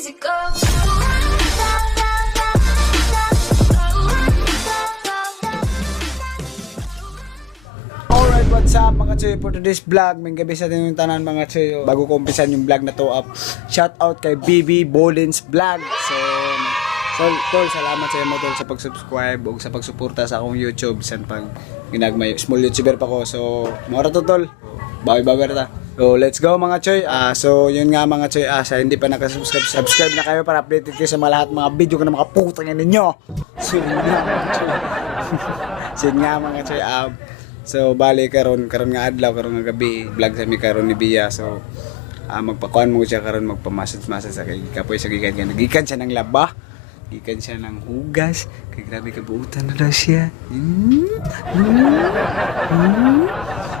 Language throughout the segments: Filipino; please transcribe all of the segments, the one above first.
Easy go. Alright, what's up mga choy? For today's vlog, may gabi sa atin yung tanan mga choy. Bago ko umpisan yung vlog na to up, shout out kay BB Bolins Vlog. So tol, salamat sa iyo tol sa pag-subscribe o sa pagsuporta sa akong YouTube. San pag ginagmay, small YouTuber pa ko. So, mora to tol. Bawi-bawi ta. So, let's go mga choy. So, yun nga mga choy. Sa hindi pa nakasubscribe, subscribe na kayo para updated kayo sa mga lahat mga video ko na mga putang ninyo. So, yun nga mga choy. So, yun nga mga choy. So bali karon nga adlaw karon nga gabi vlog sa mi karon ni Bia. So magpakuan mo siya karon magpamasad-masad sa kay kapoy sa gikan siya ng laba, gikan siya ng hugas kay grabe kabuutan na daw siya.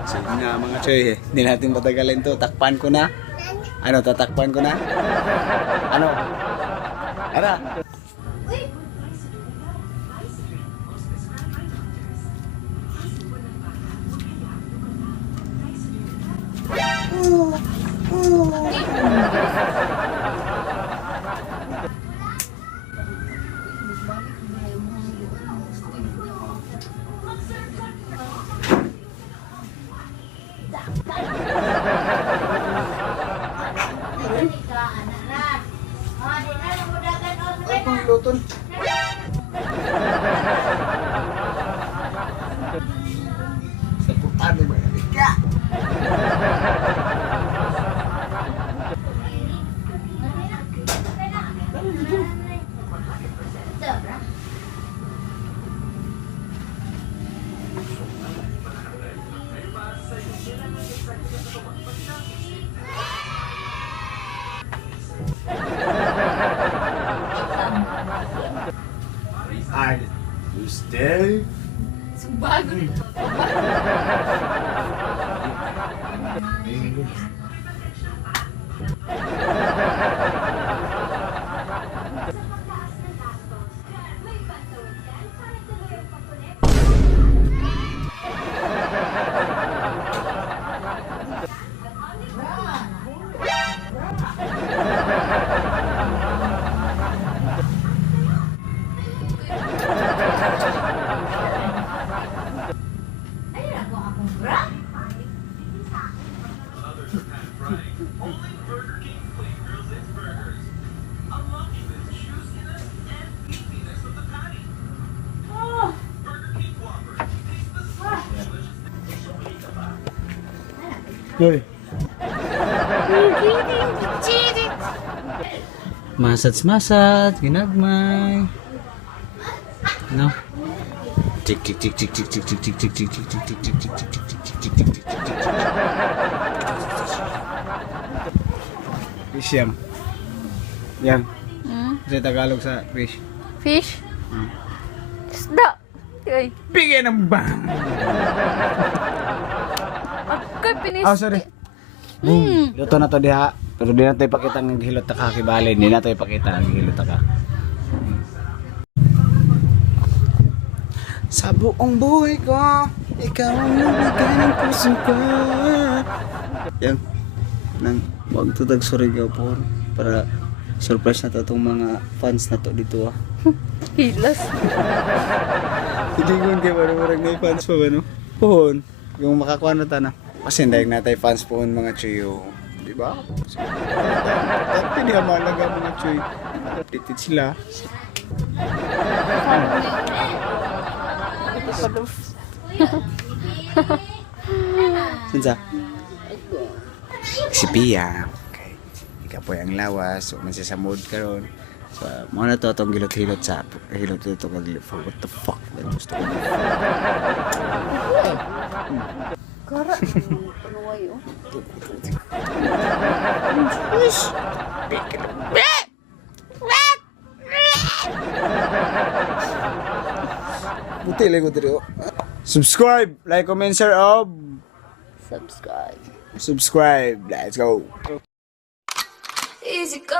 So nga mga choy, hindi natin patagalin to, takpan ko na. Ano, tatakpan ko na? Ano? Ara. Ang luton. Sa putan mo ka. Are you still? Bago. Hoy. Masad, ginagmay. No. Tik tik tik tik tik tik tik tik tik tik tik tik tik tik tik tik tik tik tik tik. Fish yan. Yan. Sa Tagalog sa fish. Fish? Isda. Ay, Bigyan ng bang. agkay pinis. Oh, sorry. Boom. Luto na to diha. Pero di na tayo ipakita ng hilot ta ka kibali. Di na tayo ipakita ng hilot ta ka. Sa buong buhay ko, ikaw ang nabigay ng puso ko. Yan. Nang magtutag surigaw po. Para surprise na to itong mga fans na to dito. Hilas. Hindi ko kayo marang may fans pa ba no? Pohon. Yung makakuha na ta na. Kasi dahil na tayo fans pohon mga chuyo. Diba? Dati di hamalaga mga chuy. Updated sila. Sinsa? Si Pia. Okay. Ikaw po ang lawas. So, man siya sa mood karon. So, mga na to itong hilot-hilot sa hilot ito kagilot. What the fuck? Gusto ko. Kara. Panuway oh. Buti lang ko dito. Subscribe, like, comment, share, Subscribe. subscribe. Let's go. Easy go.